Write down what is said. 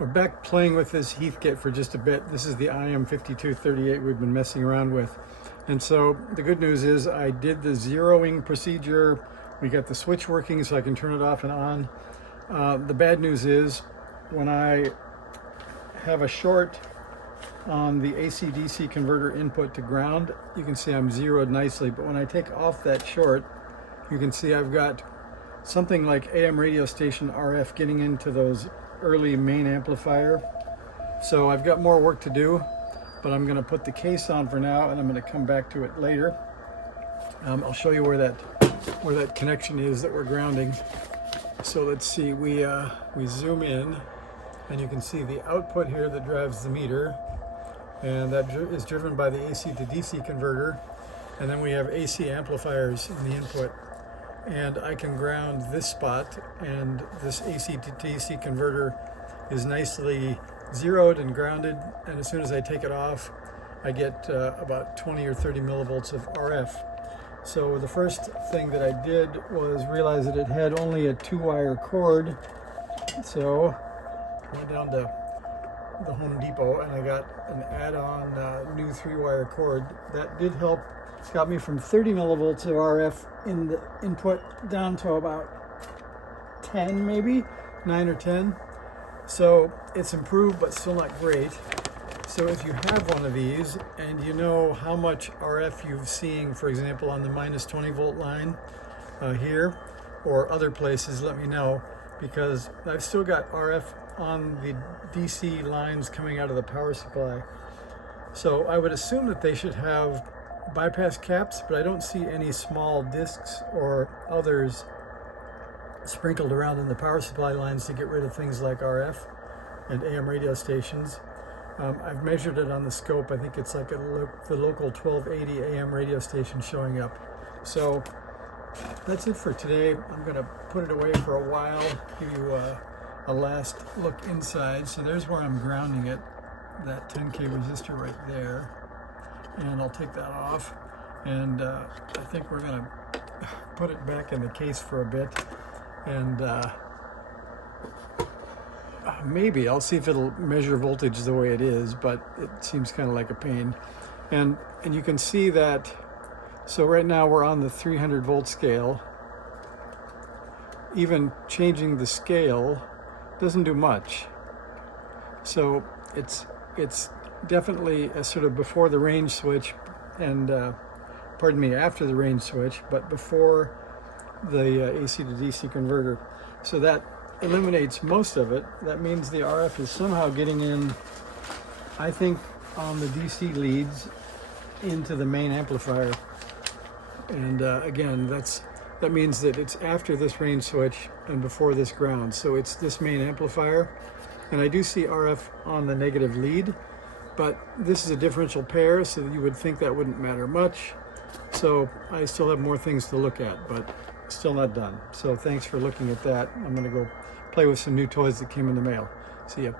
We're back playing with this Heath kit for just a bit. This is the IM5238 we've been messing around with. And so the good news is I did the zeroing procedure. We got the switch working so I can turn it off and on. The bad news is when I have a short on the AC-DC converter input to ground, you can see I'm zeroed nicely. But when I take off that short, you can see I've got something like AM radio station RF getting into those early main amplifier. So I've got more work to do, but I'm going to put the case on for now and I'm going to come back to it later. I'll show you where that connection is that we're grounding. So let's see, we zoom in and you can see the output here that drives the meter, and that is driven by the AC to DC converter, and then we have AC amplifiers in the input. And I can ground this spot, and this AC to DC converter is nicely zeroed and grounded, and as soon as I take it off I get about 20 or 30 millivolts of RF. So the first thing that I did was realize that it had only a 2-wire cord, so I went down to the Home Depot and I got an add-on new 3-wire cord. That did help. Got me from 30 millivolts of RF in the input down to about 10, maybe 9 or 10. So it's improved, but still not great. So if you have one of these and you know how much RF you've seen, for example, on the minus 20 volt line here or other places, let me know, because I've still got RF on the DC lines coming out of the power supply. So I would assume that they should have bypass caps, but I don't see any small discs or others sprinkled around in the power supply lines to get rid of things like RF and AM radio stations. I've measured it on the scope. I think it's like the local 1280 AM radio station showing up. So that's it for today. I'm going to put it away for a while, give you a last look inside. So there's where I'm grounding it, that 10K resistor right there. And I'll take that off, and I think we're going to put it back in the case for a bit, and maybe I'll see if it'll measure voltage the way it is, but it seems kind of like a pain. And you can see that, so right now we're on the 300 volt scale. Even changing the scale doesn't do much. So it's definitely a sort of before the range switch, and pardon me, after the range switch, but before the AC to DC converter. So that eliminates most of it. That means the RF is somehow getting in, I think, on the DC leads into the main amplifier. And again, that means that it's after this range switch and before this ground. So it's this main amplifier. And I do see RF on the negative lead, but this is a differential pair, so you would think that wouldn't matter much. So I still have more things to look at, but still not done. So thanks for looking at that. I'm going to go play with some new toys that came in the mail. See ya.